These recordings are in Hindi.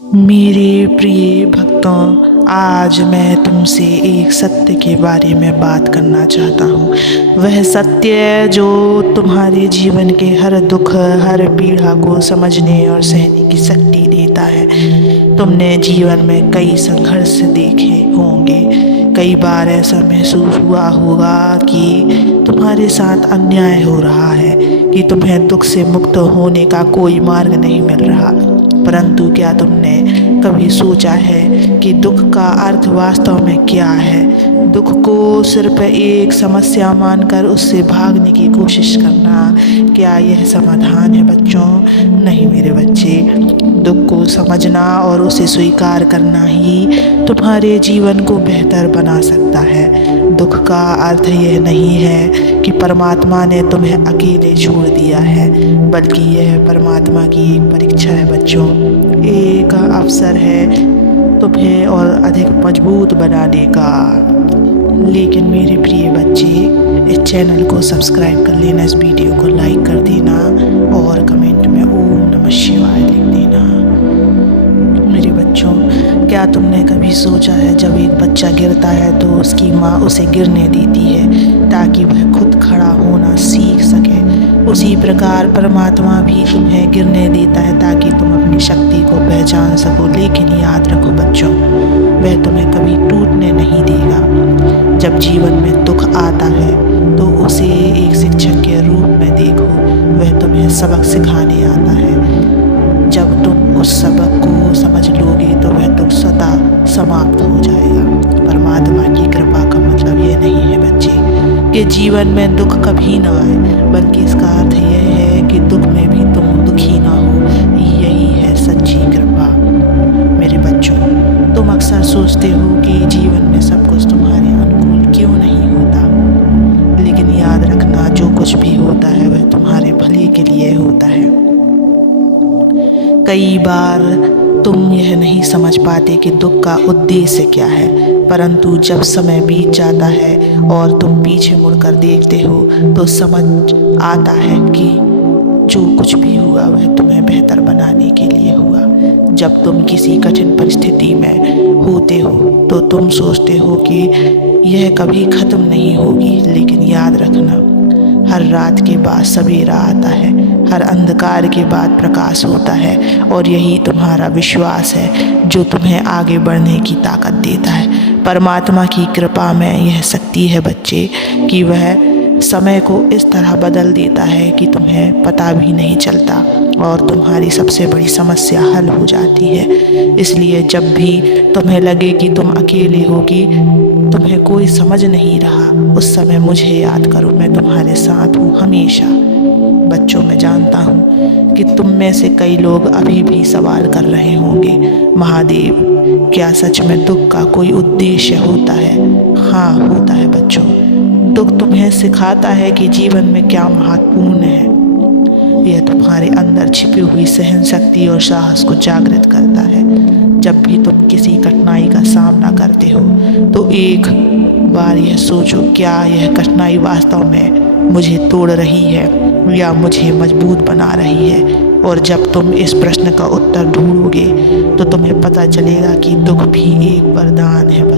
मेरे प्रिय भक्तों, आज मैं तुमसे एक सत्य के बारे में बात करना चाहता हूँ। वह सत्य जो तुम्हारे जीवन के हर दुख, हर पीड़ा को समझने और सहने की शक्ति देता है। तुमने जीवन में कई संघर्ष देखे होंगे। कई बार ऐसा महसूस हुआ होगा कि तुम्हारे साथ अन्याय हो रहा है, कि तुम्हें दुख से मुक्त होने का कोई मार्ग नहीं मिल रहा। परंतु क्या तुमने कभी सोचा है कि दुख का अर्थ वास्तव में क्या है? दुख को सिर्फ एक समस्या मानकर उससे भागने की कोशिश करना, क्या यह समाधान है बच्चों? नहीं मेरे बच्चे, दुख को समझना और उसे स्वीकार करना ही तुम्हारे जीवन को बेहतर बना सकता है। दुख का अर्थ यह नहीं है कि परमात्मा ने तुम्हें अकेले छोड़ दिया है, बल्कि यह परमात्मा की एक परीक्षा है बच्चों, एक अवसर है तुम्हें और अधिक मजबूत बनाने का। लेकिन मेरे प्रिय बच्चे, इस चैनल को सब्सक्राइब कर लेना, इस वीडियो को लाइक कर देना और कमेंट में ओम नमः शिवाय लिख देना। मेरे बच्चों, क्या तुमने कभी सोचा है जब एक बच्चा गिरता है तो उसकी माँ उसे गिरने देती है ताकि वह खुद खड़ा होना सीख सके? उसी प्रकार परमात्मा भी तुम्हें गिरने देता है ताकि तुम अपनी शक्ति को पहचान सको। लेकिन याद रखो बच्चों, वह तुम्हें कभी टूटने नहीं देगा। जब जीवन में दुख आता है तो उसे एक शिक्षक के रूप में देखो। वह तुम्हें सबक सिखाने आता है। जब तुम उस सबक को समझ लोगे तो वह दुख स्वतः समाप्त हो जाएगा। परमात्मा की कृपा का मतलब ये नहीं है बच्चे कि जीवन में दुख कभी ना आए, बल्कि इसका अर्थ यह है कि दुख में भी तुम दुखी ना हो। यही है सच्ची कृपा। मेरे बच्चों, तुम अक्सर सोचते हो कि जीवन में सब कुछ तुम्हारे अनुकूल क्यों नहीं होता, लेकिन याद रखना, जो कुछ भी होता है वह तुम्हारे भले के लिए होता है। कई बार तुम यह नहीं समझ पाते कि दुख का उद्देश्य क्या है, परंतु जब समय बीत जाता है और तुम पीछे मुड़कर देखते हो तो समझ आता है कि जो कुछ भी हुआ वह तुम्हें बेहतर बनाने के लिए हुआ। जब तुम किसी कठिन परिस्थिति में होते हो तो तुम सोचते हो कि यह कभी ख़त्म नहीं होगी, लेकिन याद रखना, हर रात के बाद सवेरा आता है, हर अंधकार के बाद प्रकाश होता है, और यही तुम्हारा विश्वास है जो तुम्हें आगे बढ़ने की ताकत देता है। परमात्मा की कृपा में यह शक्ति है बच्चे कि वह समय को इस तरह बदल देता है कि तुम्हें पता भी नहीं चलता और तुम्हारी सबसे बड़ी समस्या हल हो जाती है। इसलिए जब भी तुम्हें लगे कि तुम अकेले हो, कि तुम्हें कोई समझ नहीं रहा, उस समय मुझे याद करो, मैं तुम्हारे साथ हूँ हमेशा। बच्चों, मैं जानता हूँ कि तुम में से कई लोग अभी भी सवाल कर रहे होंगे, महादेव, क्या सच में दुख का कोई उद्देश्य होता है? हाँ, होता है बच्चों। दुख तुम्हें सिखाता है कि जीवन में क्या महत्वपूर्ण है। यह तुम्हारे अंदर छिपी हुई सहन शक्ति और साहस को जागृत करता है। जब भी तुम किसी कठिनाई का सामना करते हो तो एक बार यह सोचो, क्या यह कठिनाई वास्तव में मुझे तोड़ रही है या मुझे मजबूत बना रही है? और जब तुम इस प्रश्न का उत्तर ढूंढोगे तो तुम्हें पता चलेगा कि दुख भी एक वरदान है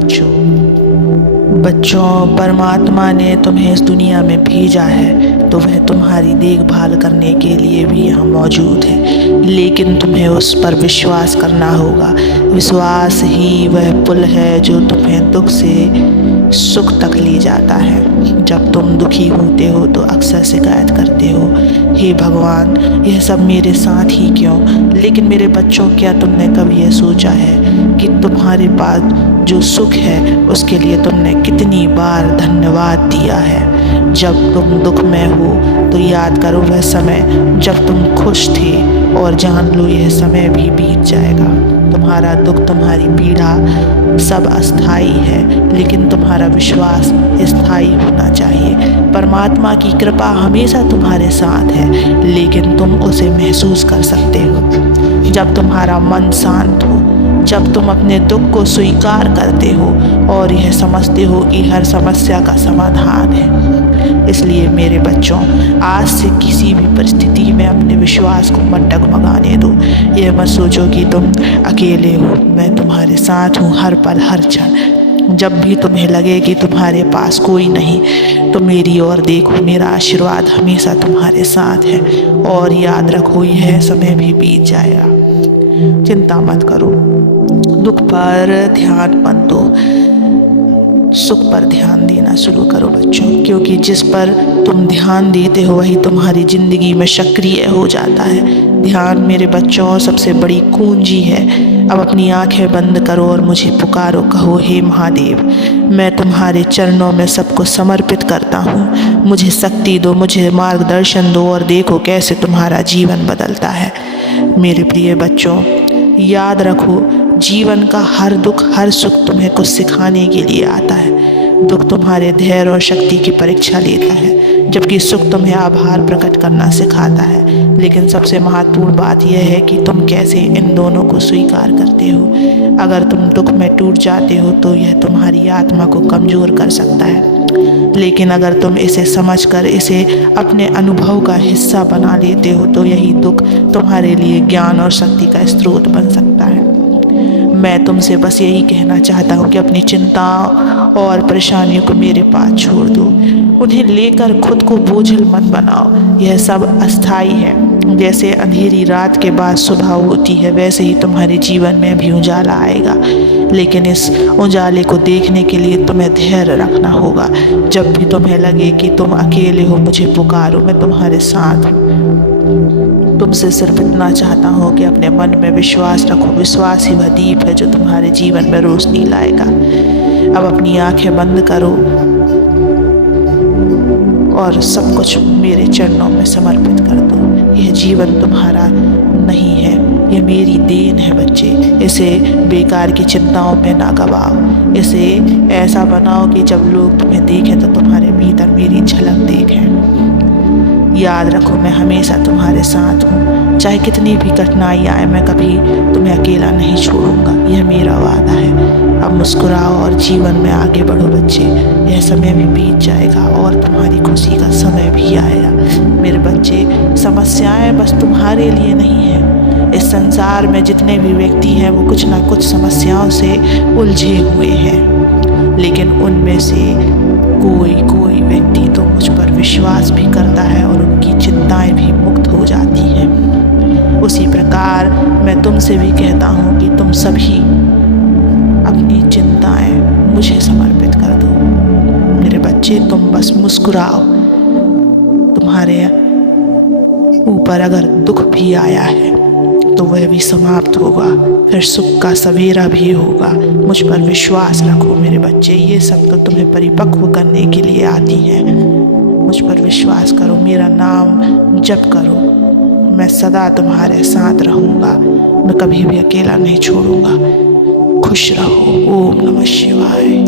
बच्चों, परमात्मा ने तुम्हें इस दुनिया में भेजा है तो वह तुम्हारी देखभाल करने के लिए भी यहाँ मौजूद है, लेकिन तुम्हें उस पर विश्वास करना होगा। विश्वास ही वह पुल है जो तुम्हें दुख से सुख तक ले जाता है। जब तुम दुखी होते हो तो अक्सर शिकायत करते हो, हे भगवान, यह सब मेरे साथ ही क्यों? लेकिन मेरे बच्चों, क्या तुमने कभी यह सोचा है कि तुम्हारे पास जो सुख है उसके लिए तुमने कितनी बार धन्यवाद दिया है? जब तुम दुख में हो तो याद करो वह समय जब तुम खुश थे, और जान लो यह समय भी बीत जाएगा। तुम्हारा दुख, तुम्हारी पीड़ा सब अस्थाई है, लेकिन तुम्हारा विश्वास स्थायी होना चाहिए। परमात्मा की कृपा हमेशा तुम्हारे साथ है, लेकिन तुम उसे महसूस कर सकते हो जब तुम्हारा मन शांत हो, जब तुम अपने दुख को स्वीकार करते हो और यह समझते हो कि हर समस्या का समाधान है। इसलिए मेरे बच्चों, आज से किसी भी परिस्थिति में अपने विश्वास को मत डगमगाने दो। यह मत सोचो कि तुम अकेले हो, मैं तुम्हारे साथ हूँ हर पल हर क्षण। जब भी तुम्हें लगे कि तुम्हारे पास कोई नहीं, तो मेरी ओर देखो, मेरा आशीर्वाद हमेशा तुम्हारे साथ है। और याद रखो, यह समय भी बीत जाएगा। चिंता मत करो, दुख पर ध्यान मत दो, सुख पर ध्यान देना शुरू करो बच्चों, क्योंकि जिस पर तुम ध्यान देते हो वही तुम्हारी ज़िंदगी में सक्रिय हो जाता है। ध्यान मेरे बच्चों सबसे बड़ी कुंजी है। अब अपनी आंखें बंद करो और मुझे पुकारो, कहो, हे महादेव, मैं तुम्हारे चरणों में सबको समर्पित करता हूँ। मुझे शक्ति दो, मुझे मार्गदर्शन दो और देखो कैसे तुम्हारा जीवन बदलता है। मेरे प्रिय बच्चों, याद रखो, जीवन का हर दुख हर सुख तुम्हें कुछ सिखाने के लिए आता है। दुख तुम्हारे धैर्य और शक्ति की परीक्षा लेता है, जबकि सुख तुम्हें आभार प्रकट करना सिखाता है। लेकिन सबसे महत्वपूर्ण बात यह है कि तुम कैसे इन दोनों को स्वीकार करते हो। अगर तुम दुख में टूट जाते हो तो यह तुम्हारी आत्मा को कमज़ोर कर सकता है, लेकिन अगर तुम इसे समझकर इसे अपने अनुभव का हिस्सा बना लेते हो तो यही दुख तुम्हारे लिए ज्ञान और शक्ति का स्रोत बन सकता है। मैं तुमसे बस यही कहना चाहता हूँ कि अपनी चिंताओं और परेशानियों को मेरे पास छोड़ दो। उन्हें लेकर खुद को बोझिल मत बनाओ। यह सब अस्थाई है। जैसे अंधेरी रात के बाद सुबह होती है, वैसे ही तुम्हारे जीवन में भी उजाला आएगा। लेकिन इस उजाले को देखने के लिए तुम्हें धैर्य रखना होगा। जब भी तुम्हें लगे कि तुम अकेले हो, मुझे पुकारो, मैं तुम्हारे साथ हूँ। तुमसे सिर्फ इतना चाहता हूँ कि अपने मन में विश्वास रखो। विश्वास ही वह दीप है जो तुम्हारे जीवन में रोशनी लाएगा। अब अपनी आंखें बंद करो और सब कुछ मेरे चरणों में समर्पित कर दो। यह जीवन तुम्हारा नहीं है, यह मेरी देन है बच्चे। इसे बेकार की चिंताओं में ना गवाओ। इसे ऐसा बनाओ कि जब लोग तुम्हें देखें तो तुम्हारे भीतर मेरी झलक देखें। याद रखो, मैं हमेशा तुम्हारे साथ हूँ। चाहे कितनी भी कठिनाई आए, मैं कभी तुम्हें अकेला नहीं छोड़ूंगा। यह मेरा वादा है। अब मुस्कुराओ और जीवन में आगे बढ़ो बच्चे। यह समय भी बीत जाएगा और तुम्हारी खुशी का समय भी आएगा। मेरे बच्चे, समस्याएं बस तुम्हारे लिए नहीं है। इस संसार में जितने भी व्यक्ति हैं वो कुछ ना कुछ समस्याओं से उलझे हुए हैं, लेकिन उनमें से कोई व्यक्ति तो मुझ पर विश्वास भी करता है और उनकी चिंताएं भी मुक्त हो जाती हैं। उसी प्रकार मैं तुमसे भी कहता हूँ कि तुम सभी अपनी चिंताएं मुझे समर्पित कर दो। मेरे बच्चे, तुम बस मुस्कुराओ। तुम्हारे ऊपर अगर दुख भी आया है तो वह भी समाप्त होगा, फिर सुख का सवेरा भी होगा। मुझ पर विश्वास रखो मेरे बच्चे। ये सब तो तुम्हें परिपक्व करने के लिए आती हैं। मुझ पर विश्वास करो, मेरा नाम जप करो। मैं सदा तुम्हारे साथ रहूँगा। मैं कभी भी अकेला नहीं छोड़ूंगा। खुश रहो। ओम नमः शिवाय।